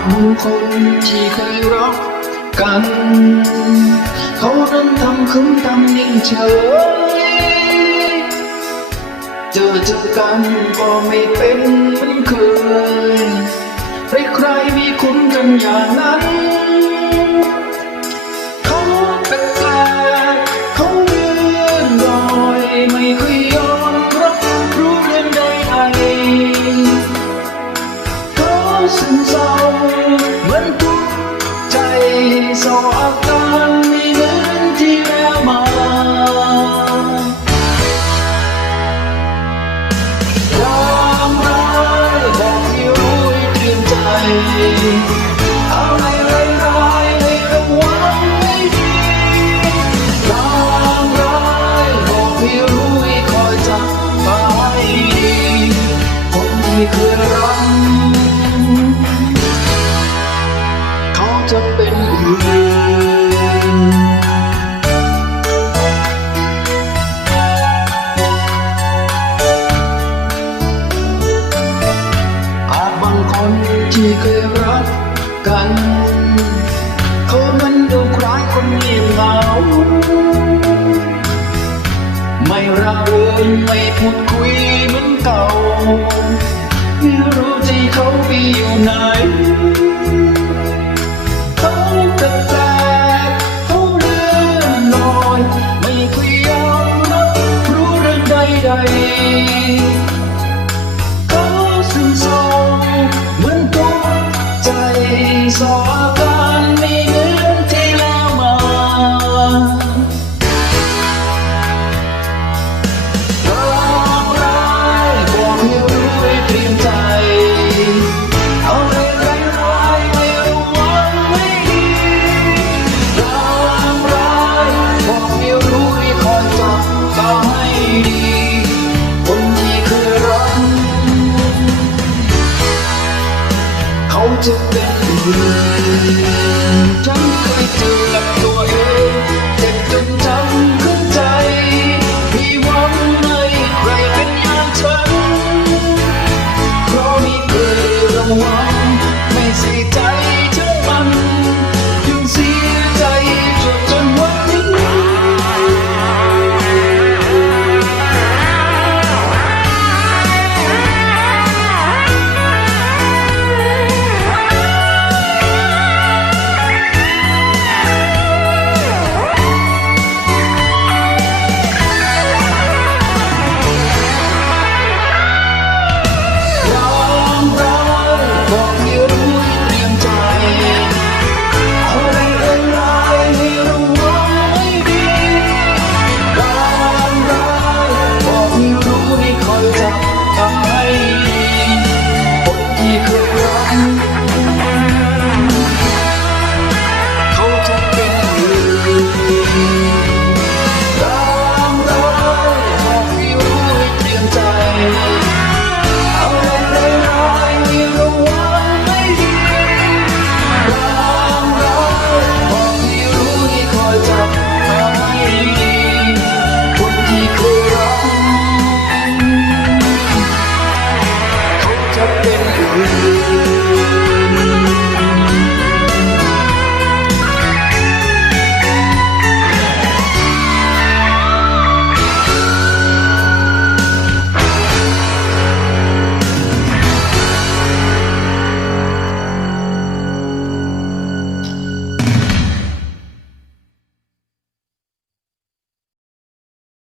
ากมุคนที่เคยรักกัน เขานั้นทำคึมทำนิ่งเฉยเจอเจอกันก็ไม่เป็นเหมือนเคย สออาการไม่เหมือนที่แล้วมาความร้ายบอกให้รู้ให้ตรียมใจ เอาในไรร้ายให้ระวังให้ดีความร้ายบอกให้รู้ให้คอยจับตาให้ดีคนที่เคยรัก ที่เคยรักกันเขามันดูคล้ายคนเงียบเหงาไม่รักเดินไม่พูดคุยเหมือนเก่า ไม่รู้ใจเขาไปอยู่ไหนเขาแปลกเขาเลื่อนลอยไม่คุยยอมรับรู้เรื่องใดๆ สออการไม่เหมือนที่แล้วมาความร้ายบอกให้รู้ให้เตรียมใจ เอาในไรร้ายให้ระวังให้ดีความร้ายบอกให้รู้ให้คอยจับตาให้ดี คนที่เคยรักเขาจะเป็น 我愿。